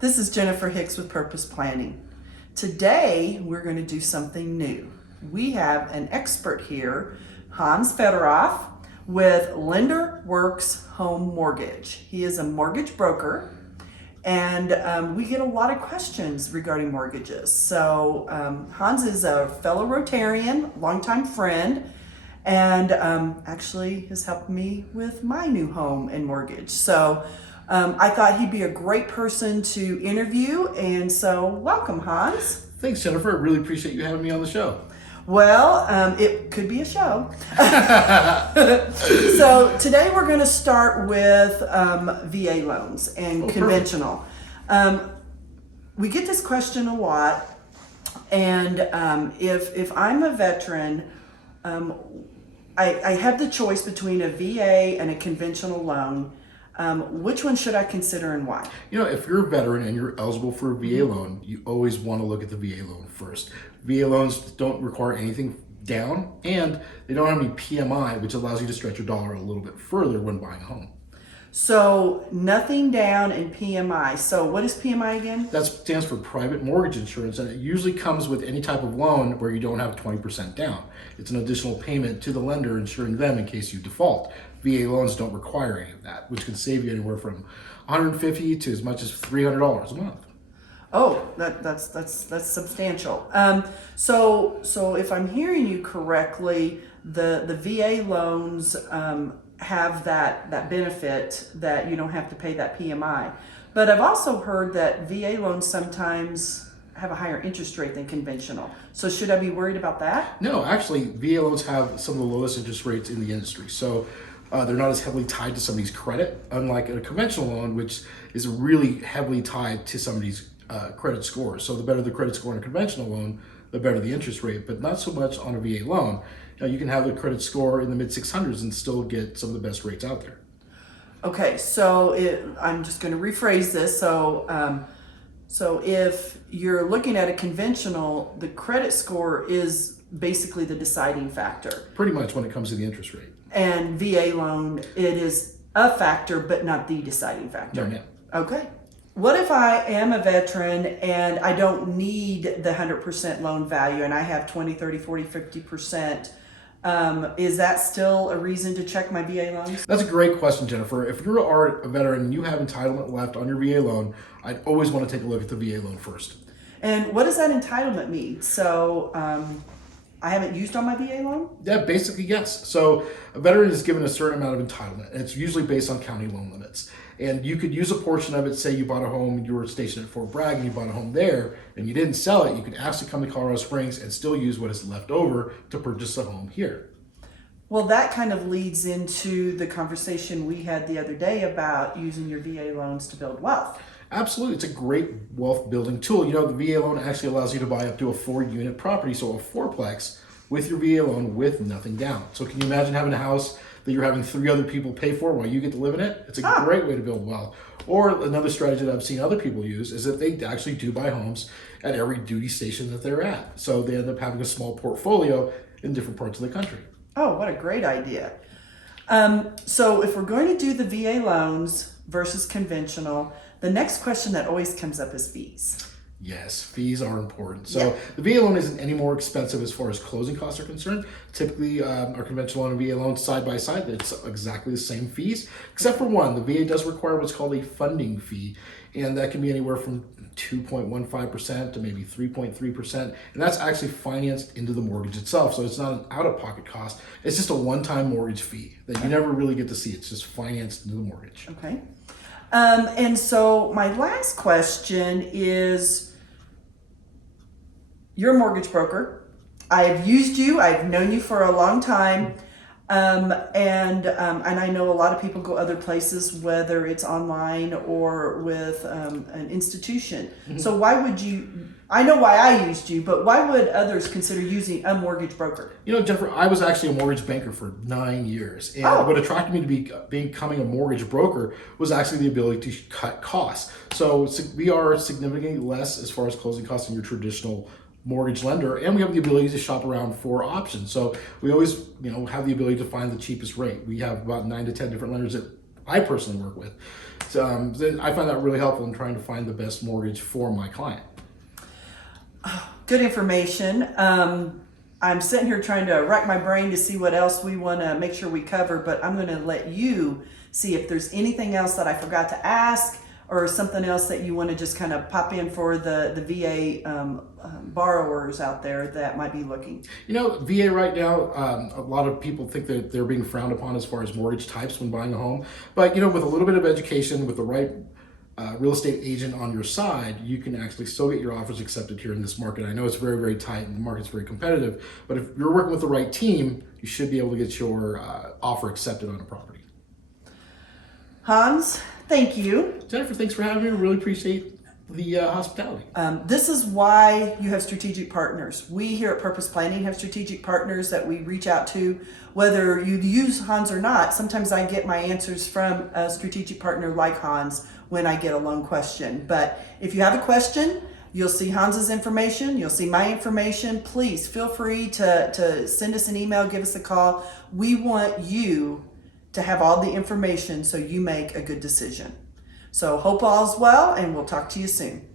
this is Jennifer Hicks with Purpose Planning. Today we're going to do something new. We have an expert here, Hans Federoff, with Lender Works Home Mortgage. He is a mortgage broker, and we get a lot of questions regarding mortgages. So Hans is a fellow Rotarian, longtime friend, and actually has helped me with my new home and mortgage. So I thought he'd be a great person to interview, and so welcome, Hans. Thanks, Jennifer. I really appreciate you having me on the show. Well, it could be a show. So today we're going to start with VA loans and conventional. We get this question a lot, and if I'm a veteran, I have the choice between a VA and a conventional loan. Which one should I consider and why? You know, if you're a veteran and you're eligible for a VA loan, you always want to look at the VA loan first. VA loans don't require anything down, and they don't have any PMI, which allows you to stretch your dollar a little bit further when buying a home. So nothing down and PMI. So what is PMI again? That stands for private mortgage insurance, and it usually comes with any type of loan where you don't have 20% down. It's an additional payment to the lender, insuring them in case you default. VA loans don't require any of that, which can save you anywhere from $150 to as much as $300 a month. Oh, that's substantial. So if I'm hearing you correctly, the VA loans have that benefit that you don't have to pay that PMI. But I've also heard that VA loans sometimes have a higher interest rate than conventional. So should I be worried about that? No, actually, VA loans have some of the lowest interest rates in the industry. So they're not as heavily tied to somebody's credit, unlike a conventional loan, which is really heavily tied to somebody's credit score. So the better the credit score on a conventional loan, the better the interest rate, but not so much on a VA loan. You can have a credit score in the mid 600s and still get some of the best rates out there. Okay, so I'm just going to rephrase this. So if you're looking at a conventional, the credit score is basically the deciding factor. Pretty much when it comes to the interest rate. And VA loan, it is a factor, but not the deciding factor. No, ma'am. Okay. What if I am a veteran and I don't need the 100% loan value and I have 20, 30, 40, 50%? Is that still a reason to check my VA loans? That's a great question, Jennifer. If you are a veteran and you have entitlement left on your VA loan, I'd always want to take a look at the VA loan first. And what does that entitlement mean? So I haven't used on my VA loan? Yeah, basically, yes. So a veteran is given a certain amount of entitlement, and it's usually based on county loan limits. And you could use a portion of it. Say you bought a home, you were stationed at Fort Bragg, and you bought a home there, and you didn't sell it. You could ask to come to Colorado Springs and still use what is left over to purchase a home here. Well, that kind of leads into the conversation we had the other day about using your VA loans to build wealth. Absolutely. It's a great wealth building tool. You know, the VA loan actually allows you to buy up to a 4-unit property, so a fourplex with your VA loan with nothing down. So can you imagine having a house that you're having 3 other people pay for while you get to live in it? It's a great way to build wealth. Or another strategy that I've seen other people use is that they actually do buy homes at every duty station that they're at. So they end up having a small portfolio in different parts of the country. Oh, what a great idea. So if we're going to do the VA loans versus conventional, the next question that always comes up is fees. Yes, fees are important. So the VA loan isn't any more expensive as far as closing costs are concerned. Typically, our conventional loan and VA loan side by side, it's exactly the same fees, except for one. The VA does require what's called a funding fee, and that can be anywhere from 2.15% to maybe 3.3%, and that's actually financed into the mortgage itself. So it's not an out-of-pocket cost. It's just a one-time mortgage fee that you never really get to see. It's just financed into the mortgage. Okay. And so my last question is, you're a mortgage broker. I've used you. I've known you for a long time. And I know a lot of people go other places, whether it's online or with an institution. Mm-hmm. So why would you, I know why I used you, but why would others consider using a mortgage broker? You know, Jennifer, I was actually a mortgage banker for 9 years. And what attracted me to becoming a mortgage broker was actually the ability to cut costs. So we are significantly less as far as closing costs than your traditional mortgage lender, and we have the ability to shop around for options. So we always, have the ability to find the cheapest rate. We have about 9 to 10 different lenders that I personally work with. So, I find that really helpful in trying to find the best mortgage for my client. Good information. I'm sitting here trying to rack my brain to see what else we want to make sure we cover, but I'm going to let you see if there's anything else that I forgot to ask or something else that you want to just kind of pop in for the VA borrowers out there that might be looking. You know, VA right now, a lot of people think that they're being frowned upon as far as mortgage types when buying a home. But, you know, with a little bit of education, with the right real estate agent on your side, you can actually still get your offers accepted here in this market. I know it's very, very tight and the market's very competitive, but if you're working with the right team, you should be able to get your offer accepted on a property. Hans, thank you. Jennifer, thanks for having me. I really appreciate the hospitality. This is why you have strategic partners. We here at Purpose Planning have strategic partners that we reach out to, whether you use Hans or not. Sometimes I get my answers from a strategic partner like Hans when I get a loan question. But if you have a question, you'll see Hans's information, you'll see my information. Please feel free to send us an email, give us a call. We want you to have all the information so you make a good decision. So hope all's well, and we'll talk to you soon.